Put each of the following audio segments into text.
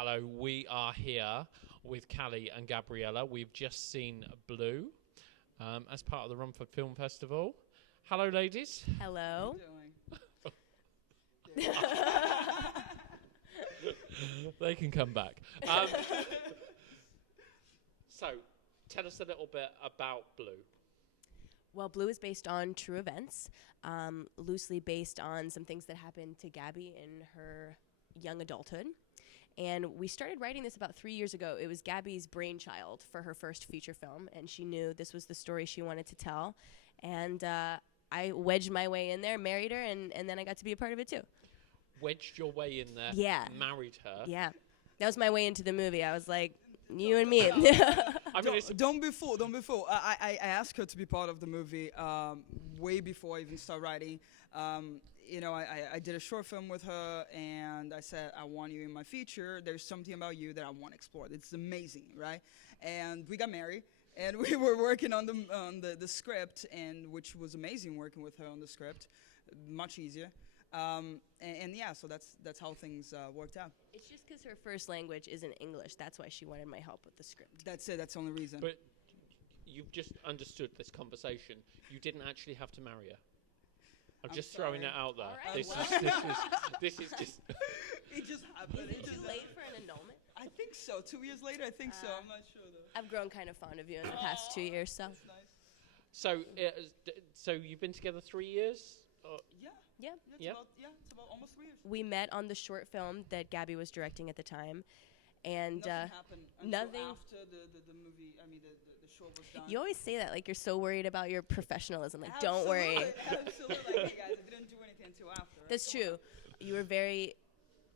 Hello, we are here with Callie and Gabriela. We've just seen Blue as part of the Romford Film Festival. Hello, ladies. Hello. How you doing? They can come back. So, tell us a little bit about Blue. Well, Blue is based on true events, loosely based on some things that happened to Gabby in her young adulthood. And we started writing this about 3 years ago. It was Gabby's brainchild for her first feature film, and she knew this was the story she wanted to tell. And I wedged my way in there, married her, and then I got to be a part of it too. Wedged your way in there, Yeah. married her. Yeah. That was my way into the movie. I was like, you and me. I mean, Don't be fooled. Don't be fooled. I asked her to be part of the movie way before I even started writing. I did a short film with her, and I said, I want you in my feature. There's something about you that I want to explore. It's amazing, right? And we got married, and we were working on the script, and which was amazing working with her on the script, much easier. So that's how things worked out. It's just because her first language isn't English. That's why she wanted my help with the script. That's it. That's the only reason. but you've just understood this conversation. You didn't actually have to marry her. I'm just throwing it out there. All right, This is just. It just happened. Is it too late for an annulment? I think so. 2 years later, I think so. I'm not sure though. I've grown kind of fond of you in the past 2 years, so. That's nice. So you've been together 3 years? Yeah. Yeah. Yeah. It's about almost 3 years. We met on the short film that Gabby was directing at the time, and Nothing happened until nothing- after the movie. I mean, the show was done. you always say that like you're so worried about your professionalism. Like, don't worry. Absolutely, like, hey guys, I didn't do anything until after. right? That's true. You were very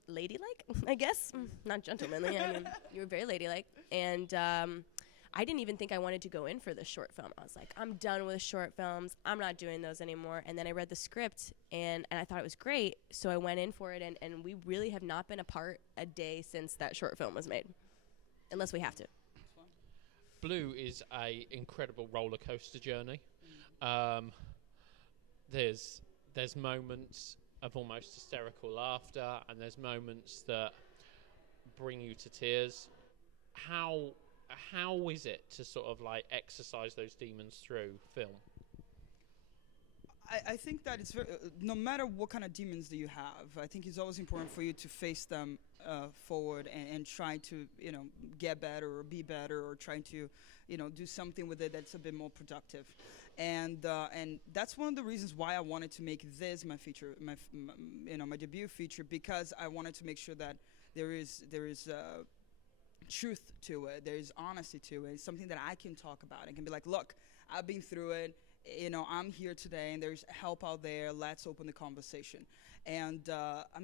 ladylike, I guess. Not gentlemanly. I mean, you were very ladylike, and I didn't even think I wanted to go in for this short film. I was like, I'm done with short films. I'm not doing those anymore. And then I read the script, and I thought it was great. So I went in for it, and we really have not been apart a day since that short film was made, unless we have to. Blue is a incredible roller coaster journey. There's moments of almost hysterical laughter, and there's moments that bring you to tears. How is it to sort of like exercise those demons through film? I think that it's very, no matter what kind of demons that you have, I think it's always important for you to face them forward and try to, get better or be better or try to, do something with it that's a bit more productive. And that's one of the reasons why I wanted to make this my feature, my debut feature, because I wanted to make sure that there is truth to it, there is honesty to it. It's something that I can talk about. I can be like, look, I've been through it. I'm here today, and there's help out there. Let's open the conversation. And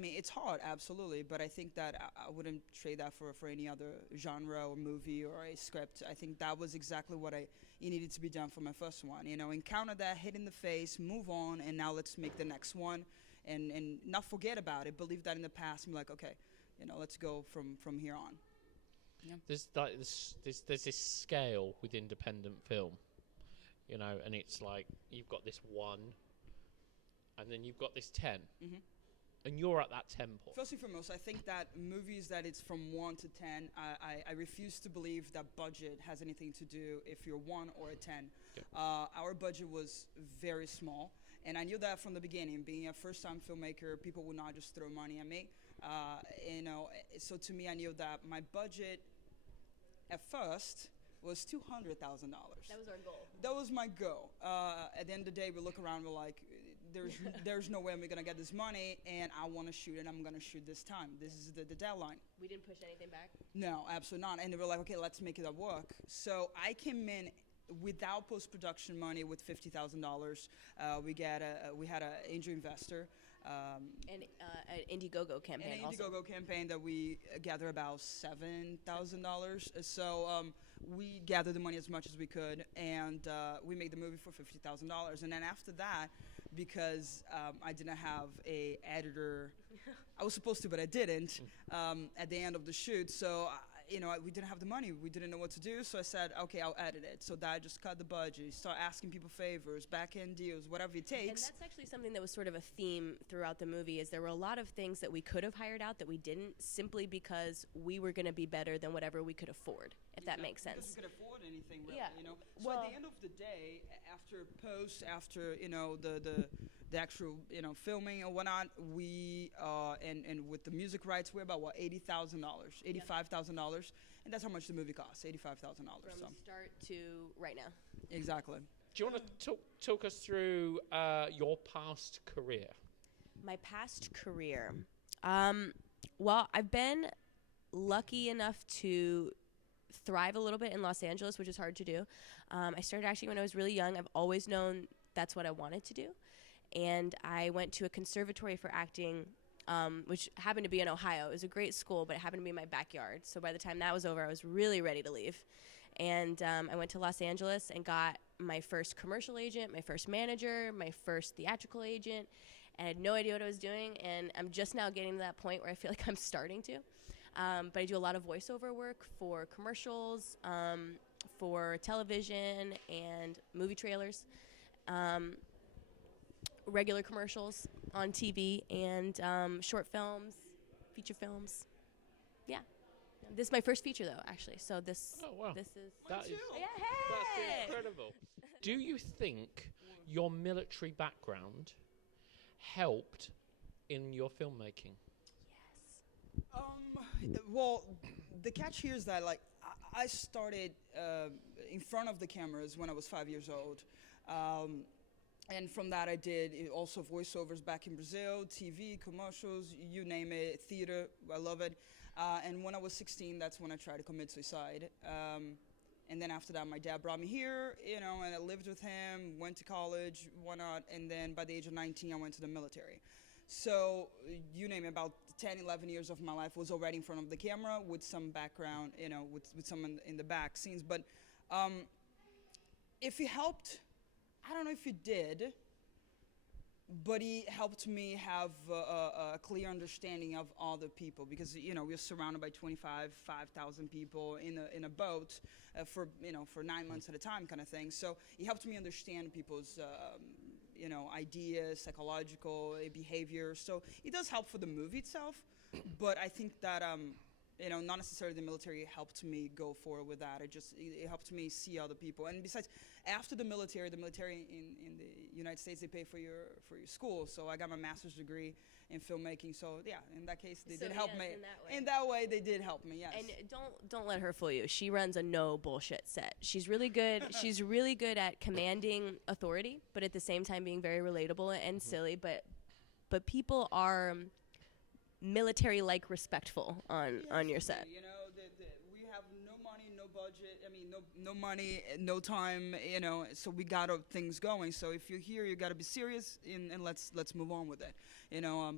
it's hard, absolutely, but I think that I wouldn't trade that for any other genre or movie or a script. I think that was exactly what it needed to be done for my first one. Encounter that, hit in the face, move on, and now let's make the next one, and not forget about it. Believe that in the past, and be like, okay, let's go from here on. Yeah. There's this scale with independent film, and it's like you've got this 1, and then you've got this 10, and you're at that 10 point. First and foremost, I think that movies that it's from 1 to 10, I refuse to believe that budget has anything to do if you're 1 or a 10. Yep. Our budget was very small, and I knew that from the beginning. Being a first-time filmmaker, people would not just throw money at me. So to me, I knew that my budget at first was $200,000. That was our goal. That was my goal. At the end of the day, we look around, we're like, there's no way I'm gonna get this money, and I want to shoot, and I'm gonna shoot this time. This is the deadline. We didn't push anything back? No, absolutely not. And they were like, okay, let's make it work. So I came in without post-production money with $50,000. We had an angel investor. And an Indiegogo campaign An Indiegogo campaign that we gathered about $7,000. So we gathered the money as much as we could, and we made the movie for $50,000. And then after that, because I didn't have a editor, I was supposed to, but I didn't at the end of the shoot. So we didn't have the money. We didn't know what to do. So I said, okay, I'll edit it. So that I just cut the budget, start asking people favors, back-end deals, whatever it takes. And that's actually something that was sort of a theme throughout the movie, is there were a lot of things that we could have hired out that we didn't, simply because we were going to be better than whatever we could afford, if that makes sense. Because we could afford anything, really, Yeah. So at the end of the day, after post, after, the actual, filming and whatnot, we, and with the music rights, we're about, $80,000, $85,000. And that's how much the movie costs, $85,000. From start to right now. Exactly. Do you want to talk us through your past career? My past career. Well, I've been lucky enough to thrive a little bit in Los Angeles, which is hard to do. I started actually when I was really young. I've always known that's what I wanted to do. And I went to a conservatory for acting, which happened to be in Ohio. It was a great school, but it happened to be in my backyard. So by the time that was over, I was really ready to leave. And I went to Los Angeles and got my first commercial agent, my first manager, my first theatrical agent. And I had no idea what I was doing. And I'm just now getting to that point where I feel like I'm starting to. But I do a lot of voiceover work for commercials, for television and movie trailers. Regular commercials on TV and short films, feature films. Yeah. This is my first feature, though, actually. So this. Oh wow. This is. That's Hey! incredible. Do you think your military background helped in your filmmaking? Well, the catch here is that I started in front of the cameras when I was 5 years old. And from that, I did also voiceovers back in Brazil, TV, commercials, you name it, theater. I love it. And when I was 16, that's when I tried to commit suicide. And then after that, my dad brought me here, and I lived with him, went to college, whatnot. And then by the age of 19, I went to the military. So you name it, about 10, 11 years of my life was already in front of the camera with some background, with someone in the back scenes. But if it helped, I don't know if it did, but he helped me have a clear understanding of other people, because we're surrounded by 5,000 people in a boat for 9 months at a time, kind of thing. So he helped me understand people's ideas, psychological behavior. So it does help for the movie itself, but I think that not necessarily the military helped me go forward with that. It helped me see other people. And besides, after the military in the United States, they pay for your school. So I got my master's degree in filmmaking. So yeah, in that case, they did help me. In that way, they did help me. Yes. And don't let her fool you. She runs a no bullshit set. She's really good. She's really good at commanding authority, but at the same time being very relatable and silly. But people are military-like respectful on your set. We have no money, no budget. I mean, no money, no time. So we got things going. So if you're here, you got to be serious, and let's move on with it.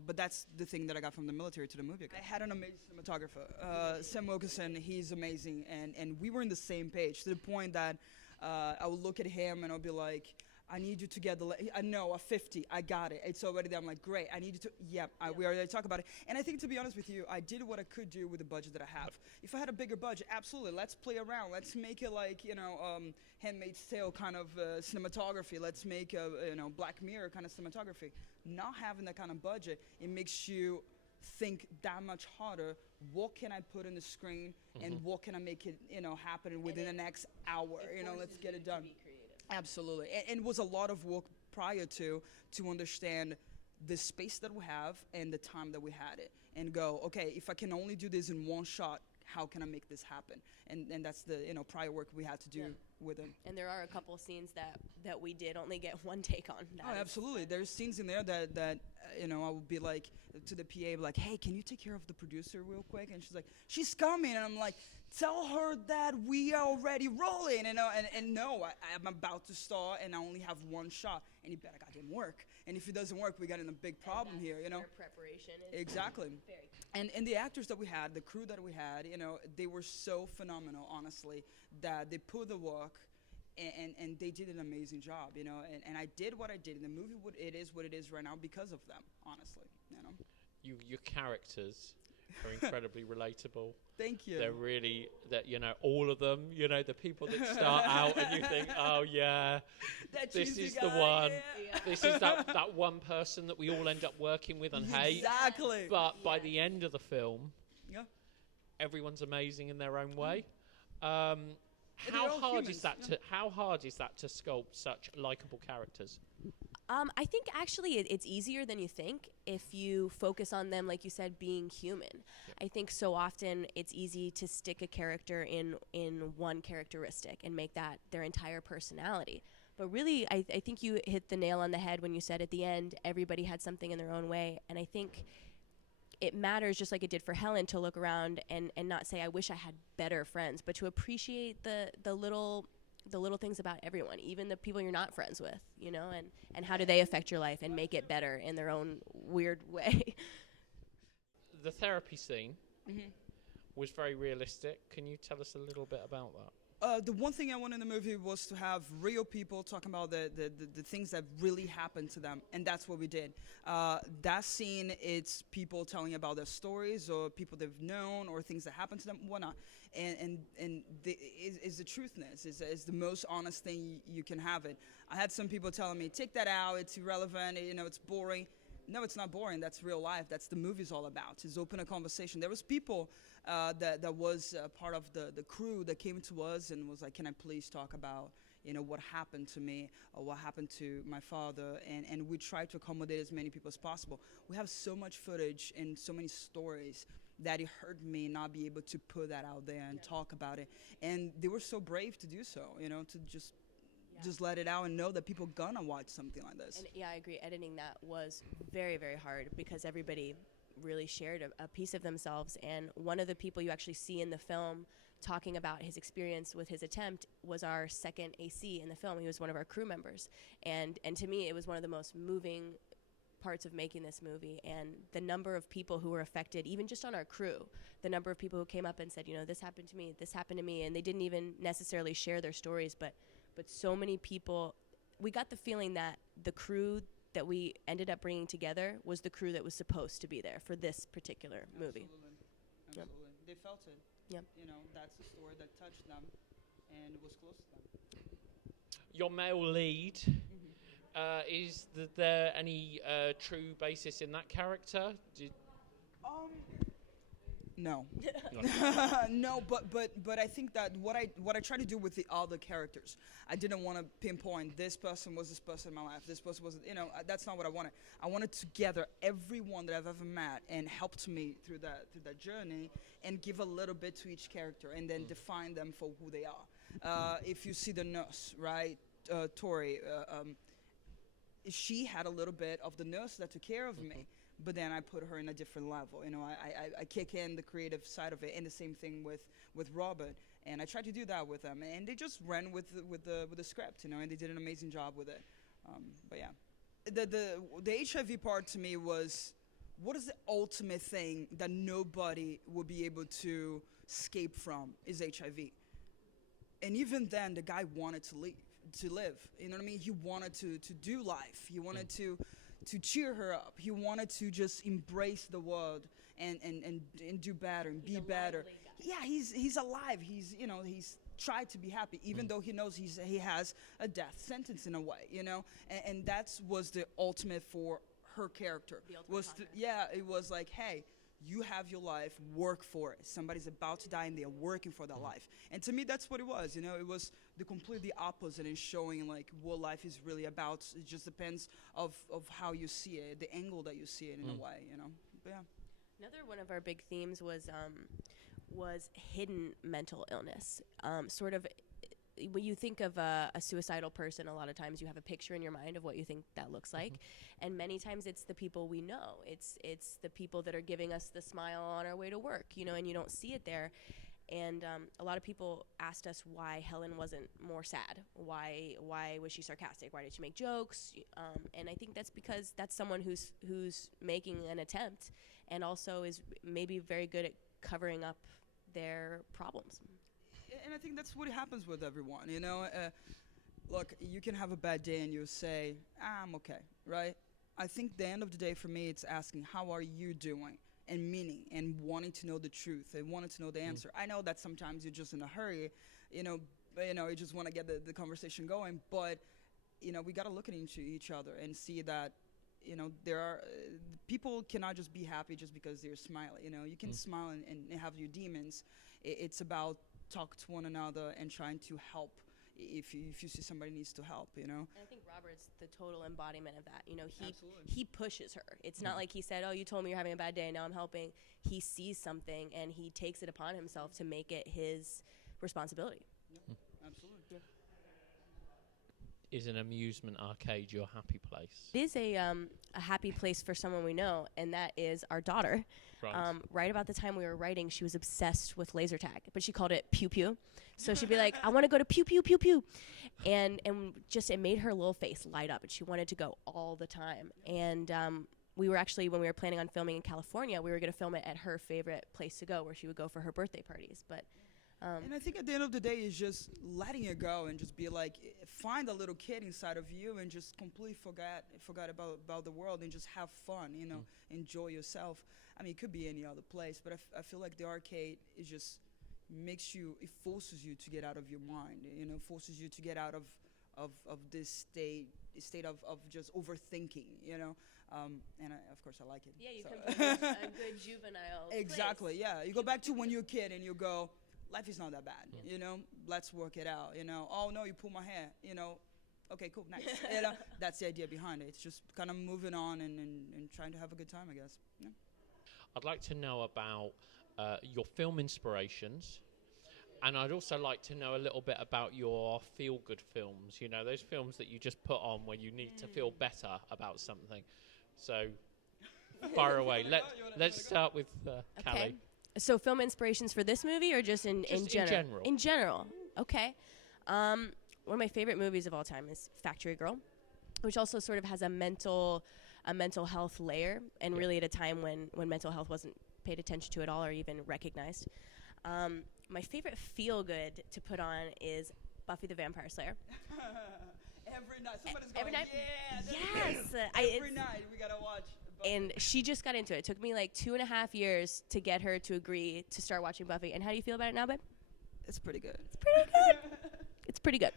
But that's the thing that I got from the military to the movie. I had an amazing cinematographer, Sam Wilkinson. He's amazing, and we were on the same page to the point that I would look at him and I'll be like, I need you to get I know, a 50. I got it. It's already there. I'm like, great. I need you to, we already talk about it. And I think, to be honest with you, I did what I could do with the budget that I have. If I had a bigger budget, absolutely, let's play around. Let's make it like, Handmaid's Tale kind of cinematography. Let's make a, Black Mirror kind of cinematography. Not having that kind of budget, it makes you think that much harder. What can I put on the screen, and what can I make it, happen within the next hour? Let's get it done. Absolutely. And it was a lot of work prior to understand the space that we have and the time that we had it, and go, okay, if I can only do this in one shot, how can I make this happen? And that's the prior work we had to do with it. And there are a couple scenes that we did only get one take on. Absolutely. There's scenes in there that I would be like to the PA, like, hey, can you take care of the producer real quick? And she's like, she's coming. And I'm like, tell her that we are already rolling. And no, I'm about to start, and I only have one shot, and it better goddamn work. And if it doesn't work, we got in a big problem here. Preparation is exactly. Very And the actors that we had, the crew that we had, they were so phenomenal, honestly, that they put the work, and they did an amazing job, and I did what I did in the movie. It is what it is right now because of them, honestly, Your characters are incredibly relatable. Thank you. They're really, that you know, all of them, you know, the people that start out and you think, oh yeah, this is the one. Yeah. This is that one person that we all end up working with and hate. Exactly. But by the end of the film, Yeah. everyone's amazing in their own way. they're How all hard humans, is that to sculpt such likable characters? I think actually it's easier than you think if you focus on them, like you said, being human. I think so often it's easy to stick a character in one characteristic and make that their entire personality. But really, I think you hit the nail on the head when you said at the end, everybody had something in their own way. And I think it matters, just like it did for Helen, to look around and not say, I wish I had better friends, but to appreciate the little things about everyone, even the people you're not friends with, you know, and how do they affect your life and make it better in their own weird way. The therapy scene Mm-hmm. was very realistic. Can you tell us a little bit about that? The one thing I wanted in the movie was to have real people talking about the things that really happened to them, and that's what we did. That scene, it's people telling about their stories or people they've known or things that happened to them, whatnot. And is the truthness, is the most honest thing you can have it. I had some people telling me, take that out, it's irrelevant, you know, it's boring. No, it's not boring. That's real life. That's the movie's all about. It's open a conversation. There was people that was part of the crew that came to us and was like, can I please talk about, you know, what happened to me or what happened to my father? And we tried to accommodate as many people as possible. We have so much footage and so many stories that it hurt me not be able to put that out there and talk about it. And they were so brave to do so, you know, to just let it out and know that people gonna watch something like this. And yeah, I agree. Editing that was very, very hard because everybody really shared a piece of themselves. And one of the people you actually see in the film talking about his experience with his attempt was our second AC in the film. He was one of our crew members. And to me, it was one of the most moving parts of making this movie. And the number of people who were affected, even just on our crew, the number of people who came up and said, you know, this happened to me, and they didn't even necessarily share their stories, but so many people, we got the feeling that the crew that we ended up bringing together was the crew that was supposed to be there for this particular movie. Absolutely. Yep. They felt it. Yep. You know, that's the story that touched them and was close to them. Your male lead, is there any true basis in that character? No. No, but I think that what I try to do with the other characters, I didn't want to pinpoint this person was this person in my life, this person wasn't, you know, that's not what I wanted. I wanted to gather everyone that I've ever met and helped me through that journey and give a little bit to each character and then define them for who they are. If you see the nurse, right, Tori, she had a little bit of the nurse that took care of me. But then I put her in a different level. You know, I kick in the creative side of it, and the same thing with Robert. And I tried to do that with them, and they just ran with the script, you know, and they did an amazing job with it. But yeah, the HIV part to me was, what is the ultimate thing that nobody will be able to escape from is HIV. And even then, the guy wanted to live. You know what I mean? He wanted to do life. He wanted to cheer her up. He wanted to just embrace the world and do better and be better. Yeah, he's alive. He's tried to be happy, even though he knows he has a death sentence in a way, you know. And that was the ultimate for her character. It was like, hey, you have your life, work for it. Somebody's about to die and they're working for that life. And to me, that's what it was, you know. It was the completely opposite in showing like what life is really about. It just depends of how you see it, the angle that you see it in a way, you know. But yeah. Another one of our big themes was hidden mental illness. Sort of, when you think of a suicidal person, a lot of times you have a picture in your mind of what you think that looks like, and many times it's the people we know. It's the people that are giving us the smile on our way to work, you know, and you don't see it there. And a lot of people asked us why Helen wasn't more sad. Why was she sarcastic? Why did she make jokes? And I think that's because that's someone who's making an attempt and also is maybe very good at covering up their problems. And I think that's what happens with everyone, you know. Look, you can have a bad day and you say, I'm okay, right? I think the end of the day for me, it's asking, how are you doing? and meaning and wanting to know the truth and wanting to know the answer. I know that sometimes you're just in a hurry, you just want to get the conversation going, but we got to look into each other and see that there are people cannot just be happy just because they're smiling. You can smile and have your demons. It's about talk to one another and trying to help if you see somebody needs to help. And I think Robert's the total embodiment of that. Absolutely. He pushes her. It's not like he said, "Oh, you told me you're having a bad day, now I'm helping." He sees something and he takes it upon himself to make it his responsibility. Yep. Absolutely. Yeah. Is an amusement arcade your happy place? It is a happy place for someone we know, and that is our daughter. Right. Right about the time we were writing, she was obsessed with laser tag, but she called it pew pew. So she'd be like, "I want to go to pew pew pew pew," and just it made her little face light up, and she wanted to go all the time. And we were actually, when we were planning on filming in California, we were going to film it at her favorite place to go, where she would go for her birthday parties. But and I think at the end of the day is just letting it go and just be like, find a little kid inside of you and just completely forget about the world and just have fun, enjoy yourself. I mean, it could be any other place, but I feel like the arcade is just it forces you to get out of your mind, forces you to get out of this state of just overthinking, and of course I like it. Yeah, you come to a good juvenile Exactly, place. yeah. You go back to when you're a kid and you go, life is not that bad, let's work it out, oh no, you pull my hair, okay, cool, nice. That's the idea behind it. It's just kind of moving on and trying to have a good time, I guess. Yeah. I'd like to know about your film inspirations, and I'd also like to know a little bit about your feel-good films, those films that you just put on when you need to feel better about something. So, fire away. Let's start with Callie. So film inspirations for this movie or just in general? In general. Okay. One of my favorite movies of all time is Factory Girl, which also sort of has a mental health layer, and really at a time when mental health wasn't paid attention to at all or even recognized. My favorite feel-good to put on is Buffy the Vampire Slayer. Every night. Somebody's Every going, night? yeah. Yes. Every night we got to watch. And she just got into it. It took me like 2.5 years to get her to agree to start watching Buffy. And how do you feel about it now, babe? It's pretty good. It's pretty good. It's pretty good.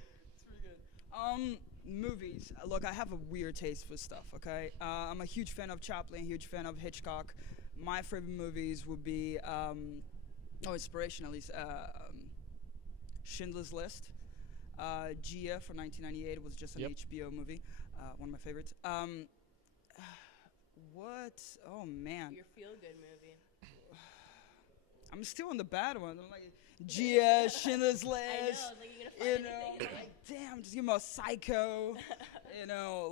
Movies. Look, I have a weird taste for stuff, okay? I'm a huge fan of Chaplin, huge fan of Hitchcock. My favorite movies would be, inspiration at least, Schindler's List. Gia from 1998 was just an HBO movie. One of my favorites. What? Oh, man. Your feel-good movie. I'm still on the bad one. I'm like, Gia, Schindler's List. I know. Like you're going to find anything. Like, damn, just give me a Psycho.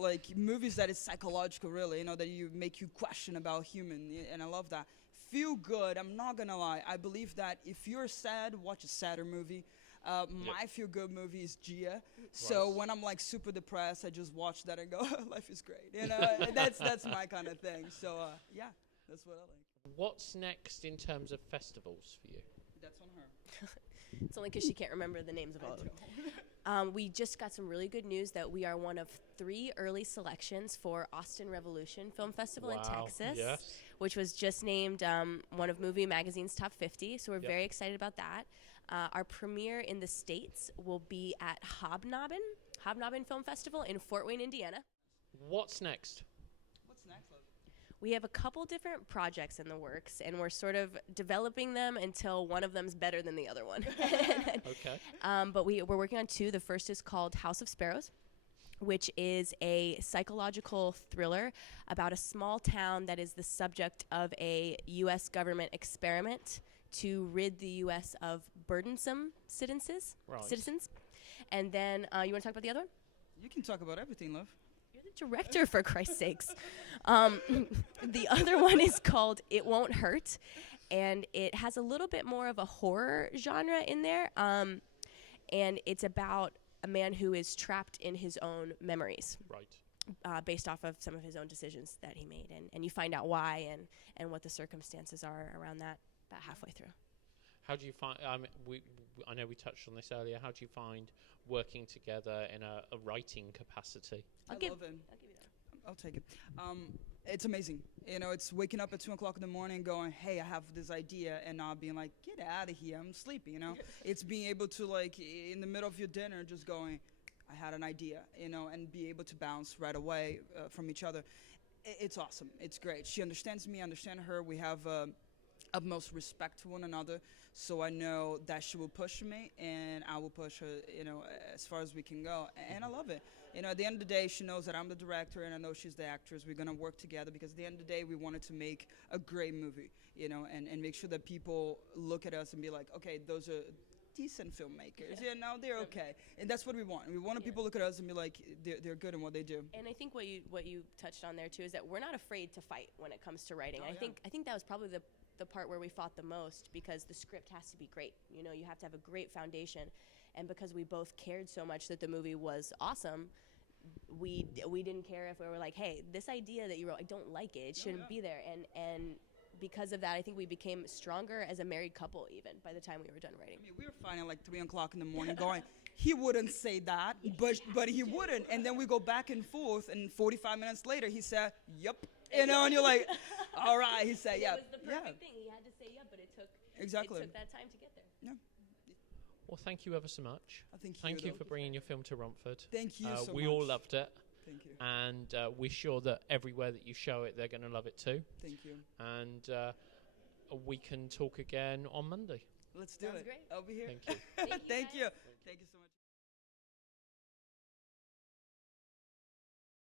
Like movies that is psychological, really, that you make you question about human. And I love that. Feel good. I'm not going to lie. I believe that if you're sad, watch a sadder movie. My feel-good movie is Gia. So when I'm like super depressed, I just watch that and go, life is great. That's my kind of thing. So yeah, that's what I like. What's next in terms of festivals for you? That's on her. It's only because she can't remember the names of all of them. We just got some really good news that we are one of 3 early selections for Austin Revolution Film Festival in Texas, which was just named one of Movie Magazine's top 50. So we're very excited about that. Our premiere in the States will be at Hobnobbin Film Festival in Fort Wayne, Indiana. What's next? What's next, love? We have a couple different projects in the works, and we're sort of developing them until one of them's better than the other one. Okay. But we're working on 2. The first is called House of Sparrows, which is a psychological thriller about a small town that is the subject of a U.S. government experiment to rid the U.S. of burdensome citizens. And then, you want to talk about the other one? You can talk about everything, love. You're the director, for Christ's sakes. The other one is called It Won't Hurt, and it has a little bit more of a horror genre in there, and it's about a man who is trapped in his own memories. Right. Based off of some of his own decisions that he made, and you find out why and what the circumstances are around that about halfway through. How do you find? I know we touched on this earlier. How do you find working together in a writing capacity? I love him. I'll give you that. I'll take it. It's amazing. You know, it's waking up at 2 o'clock in the morning going, hey, I have this idea, and not being like, get out of here, I'm sleepy, you know? It's being able to, like, in the middle of your dinner, just going, I had an idea, you know, and be able to bounce right away from each other. It's awesome. It's great. She understands me, I understand her. We have utmost respect to one another, so I know that she will push me, and I will push her, you know, as far as we can go, and I love it. You know, at the end of the day, she knows that I'm the director, and I know she's the actress. We're gonna work together because at the end of the day, we wanted to make a great movie, you know, and make sure that people look at us and be like, okay, those are decent filmmakers. Yeah, no, they're okay, and that's what we want. We want people to look at us and be like, they're good in what they do. And I think what you touched on there too is that we're not afraid to fight when it comes to writing. I think that was probably the part where we fought the most, because the script has to be great. You know, you have to have a great foundation, and because we both cared so much that the movie was awesome, we didn't care if we were like, hey, this idea that you wrote, I don't like it. It shouldn't be there. And because of that, I think we became stronger as a married couple even by the time we were done writing. I mean, we were fighting at like 3 o'clock in the morning going, he wouldn't say that, but he wouldn't. And then we go back and forth, and 45 minutes later, he said, yep. You know, and you're like, all right. He said, yeah. It was the perfect thing. He had to say yep, but it took that time to get there. Yeah. Well, thank you ever so much. Thank you for bringing your film to Romford. Thank you so much. We all loved it. Thank you. And we're sure that everywhere that you show it, they're going to love it too. Thank you. And we can talk again on Monday. Let's do it. Great. I'll be here. Thank you. Thank you. Thank you. Thank you so much.